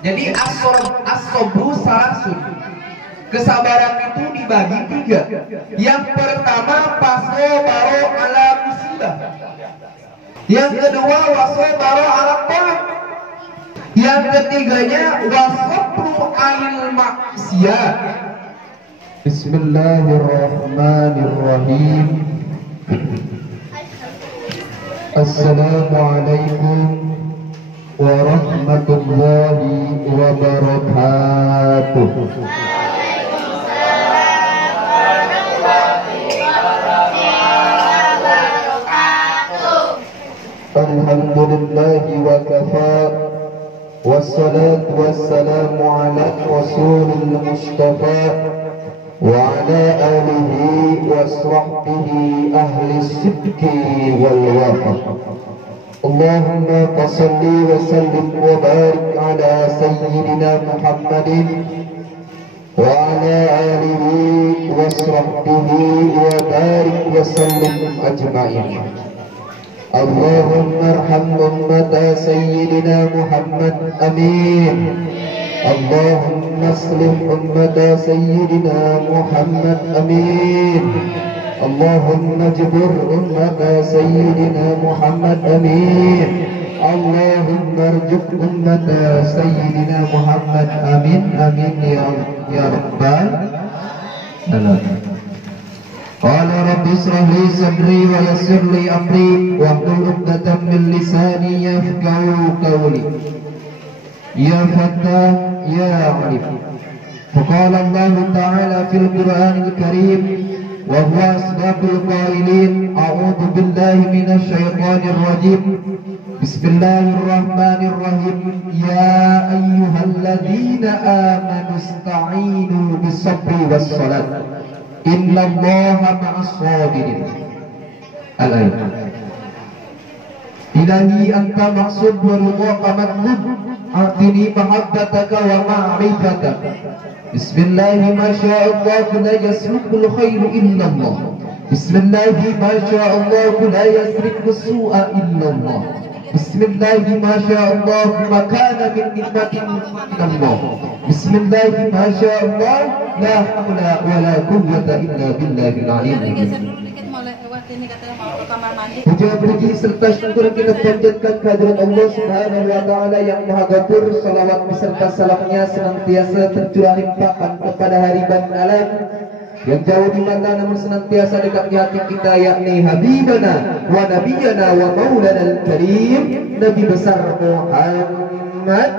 Jadi as-sabru salasun. Kesabaran itu dibagi 3. Yang pertama fasabara ala musibah. Yang kedua wasabara ala ta'ah. Yang ketiganya wasabru anil maksiyah. Bismillahirrahmanirrahim. Assalamualaikum warahmatullahi wabarakatuh. Alhamdulillahi wa kafa, wassalatu wassalamu ala rasulil mustafa wa ala alihi wa sahbihi ahli sidqi wal wafa. Allahumma salli wa sallim wa barik ala sayyidina Muhammadin wa ala alihi wa sahbihi wa barik wa sallim ajma'in. Allahumma arham ummata sayyidina Muhammad, amin. Allahumma aslih ummata sayyidina Muhammad, amin. Allahumma jbur ummata sayyidina Muhammad, amin. Allahumma arzuq ummata sayyidina Muhammad, amin. Amin ya rabbal alamin. Qala rabbi israh li sadri wa yassir li amri wahlul 'uqdatam min lisani yafqahu qawli. Ya Fattah ya 'Alim. Faqala Allah Ta'ala fil Qur'anil Karim wa huwa asdaqul qailin, a'udzu billahi minasy syaithanir rajim. Bismillahirrahmanirrahim. Ya ayyuhalladzina amanu ista'inu bis-sabri was-salat. Innallaha ma'as sabirin. Al-ayat. Ilahi anta maqsud wa ridhaka matlub, atini mahabbataka wa ma'rifataka. Bismillahi ma sya'allah la yasriqul khairu illa Allah. Bismillahi ma sya'allah la yasriqus su'a illa Allah. Bismillahi ma sya'allah ma kana min nikmatin min Allah. Bismillahi ma sya'allah la haula wa la quwwata illa billahil aliyyil azim. Puja-puji serta syukur kita panjatkan kehadirat Allah Subhanahu wa taala yang Maha Ghafur. Salawat beserta salamnya senantiasa tercurah limpahkan kepada hariban alam yang jauh di mata namun senantiasa dekat di hati kita, yakni Habibana wa Nabiyana wa Maulana al-Karim, Nabi besar Muhammad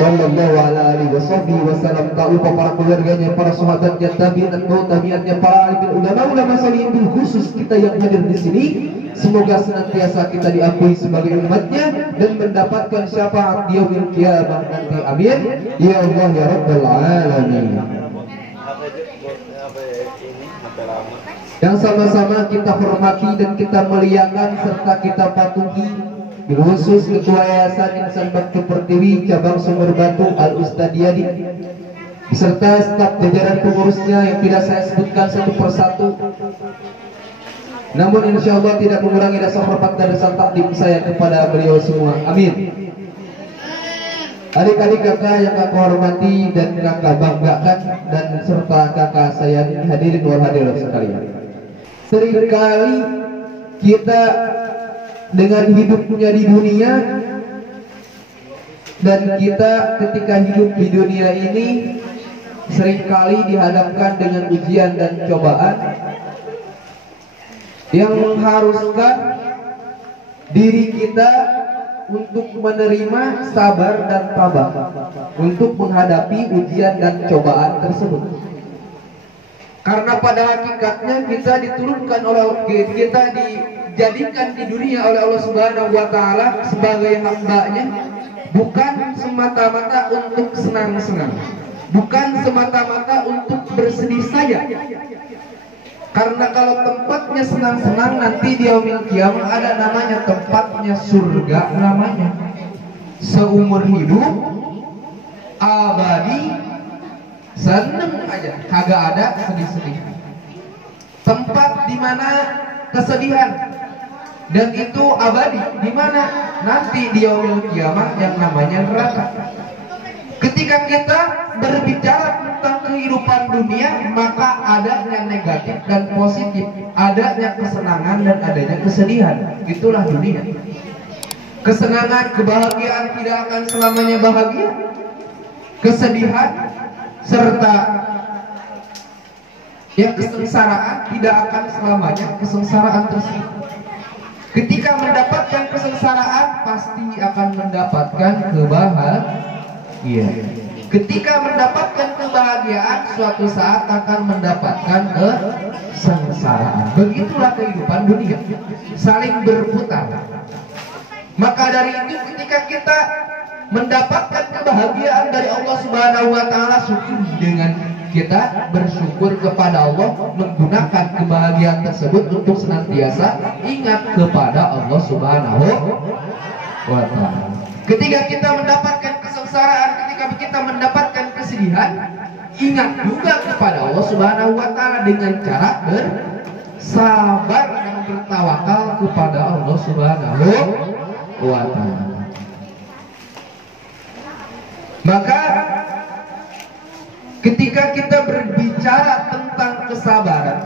sallallahu alaihi wasallam. Tak lupa para keluarganya, para sahabatnya, tabi'in atau tabi'atnya, para alim ulama salihin khusus kita yang hadir di sini. Semoga senantiasa kita diakui sebagai umatnya dan mendapatkan syafaat di yaumil qiyamah nanti. Amin ya Allah ya rabbal alamin. Yang sama-sama kita hormati dan kita muliakan serta kita patuhi khusus Ketua Yayasan Insan Bakti Pertiwi Cabang Sumber Batu Al-Ustadz Yadi beserta staf jajaran pengurusnya yang tidak saya sebutkan satu persatu, namun insya Allah tidak mengurangi rasa hormat dan rasa takdim saya kepada beliau semua. Amin. Adik-adik kakak yang kakak hormati dan kakak banggakan, dan serta kakak saya hadirin wal hadirat sekalian. Seringkali kita dengan hidupnya di dunia, dan kita ketika hidup di dunia ini seringkali dihadapkan dengan ujian dan cobaan yang mengharuskan diri kita untuk menerima sabar dan tabah untuk menghadapi ujian dan cobaan tersebut. Karena pada hakikatnya kita diturunkan oleh kita dijadikan di dunia oleh Allah Subhanahu wa taala sebagai hamba-Nya, bukan semata-mata untuk senang-senang, bukan semata-mata untuk bersedih saja. Karena kalau tempatnya senang-senang nanti di yaumil qiyamah ada namanya tempatnya surga, namanya seumur hidup abadi seneng aja, kagak ada sedih-sedih. Tempat di mana kesedihan, dan itu abadi. Di mana? Nanti di yaumil kiamat yang namanya neraka. Ketika kita berbicara tentang kehidupan dunia, maka adanya negatif dan positif, adanya kesenangan dan adanya kesedihan. Itulah dunia. Kesenangan, kebahagiaan tidak akan selamanya bahagia. Kesedihan serta kesengsaraan tidak akan selamanya kesengsaraan tersebut. Ketika mendapatkan kesengsaraan, pasti akan mendapatkan kebahagiaan. Ketika mendapatkan kebahagiaan, suatu saat akan mendapatkan kesengsaraan. Begitulah kehidupan dunia, saling berputar. Maka dari itu, ketika kita mendapatkan kebahagiaan dari Allah Subhanahu wa taala, syukur dengan kita bersyukur kepada Allah, menggunakan kebahagiaan tersebut untuk senantiasa ingat kepada Allah Subhanahu wa taala. Ketika kita mendapatkan kesengsaraan, ketika kita mendapatkan kesedihan, ingat juga kepada Allah Subhanahu wa taala dengan cara bersabar dan bertawakal kepada Allah Subhanahu wa taala. Maka ketika kita berbicara tentang kesabaran,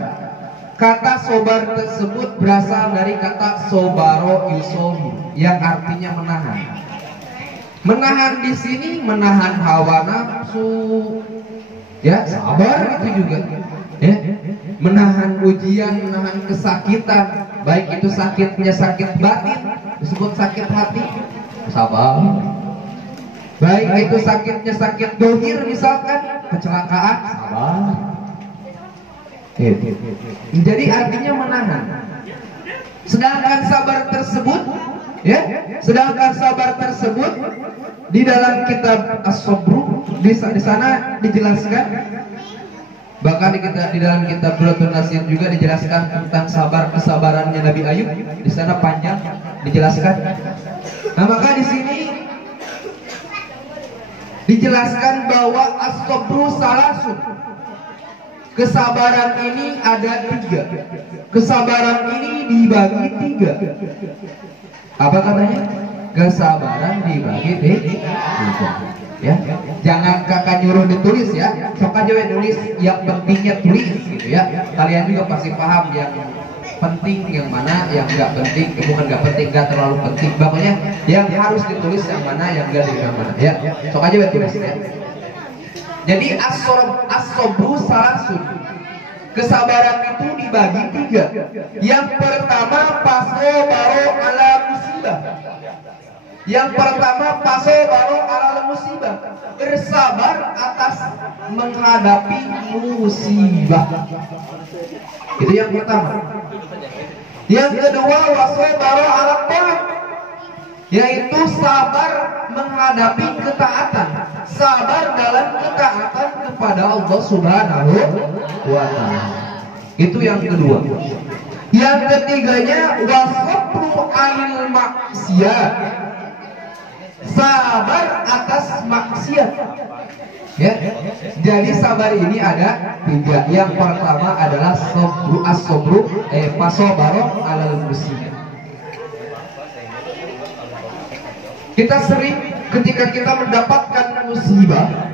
kata sobar tersebut berasal dari kata sobaro yusobi, yang artinya menahan. Menahan di sini menahan hawa nafsu, ya sabar itu juga, ya. Menahan ujian, menahan kesakitan, baik itu sakitnya sakit batin, disebut sakit hati, sabar. Baik itu sakitnya sakit dohir, misalkan kecelakaan, sabar. Jadi artinya menahan. Sedangkan sabar tersebut, sedangkan sabar tersebut di dalam kitab As-Sabru di sana dijelaskan, bahkan di dalam kitab Duratun Nasir juga dijelaskan tentang kesabarannya Nabi Ayub. Di sana panjang dijelaskan. Nah, maka di sini dijelaskan bahwa as-sabru salasun. Kesabaran ini ada 3. Kesabaran ini dibagi 3. Apa katanya? Kesabaran dibagi 3. Ya, jangan kakak nyuruh ditulis ya. Sok aja nulis, yang pentingnya tulis gitu ya. Kalian juga pasti paham yang penting yang mana, yang nggak penting, bukan nggak penting, nggak terlalu penting. Pokoknya yang harus ditulis yang mana, yang nggak yang mana. Ya, sok aja tulis ya. Jadi as-sabru salasun. Kesabaran itu dibagi 3. Yang pertama pasobaro ala musibah. Yang pertama pasobaro ala musibah. Bersabar atas menghadapi musibah. Itu yang pertama. Yang kedua wasobaro ala taat, yaitu sabar menghadapi ketaatan, sabar dalam ketaatan kepada Allah Subhanahu wa taala. Itu yang kedua. Yang ketiganya wasabru anil maksiat, sabar atas maksiat. Ya, jadi sabar ini ada 3. Yang pertama adalah sabru as-sabru pasobaro alal musibah. Kita sering ketika kita mendapatkan musibah,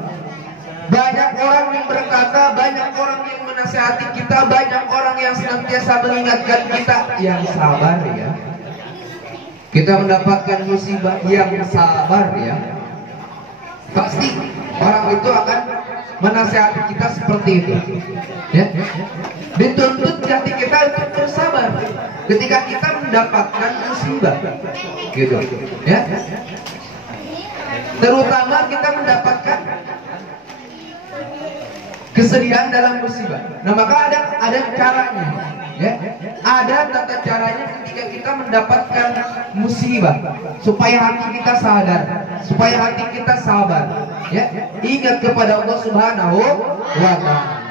banyak orang yang berkata, banyak orang yang menasihati kita, banyak orang yang senantiasa mengingatkan kita, yang sabar ya. Kita mendapatkan musibah, yang sabar ya. Pasti orang itu akan menasihati kita seperti itu. Ya. Dituntut hati kita untuk bersabar ketika kita mendapatkan musibah, gitu. Ya. Terutama kita mendapatkan kesedihan dalam musibah. Nah, maka ada caranya, ya. Ada tata caranya ketika kita mendapatkan musibah, supaya hati kita sadar, supaya hati kita sabar, ya. Ingat kepada Allah Subhanahu wa taala.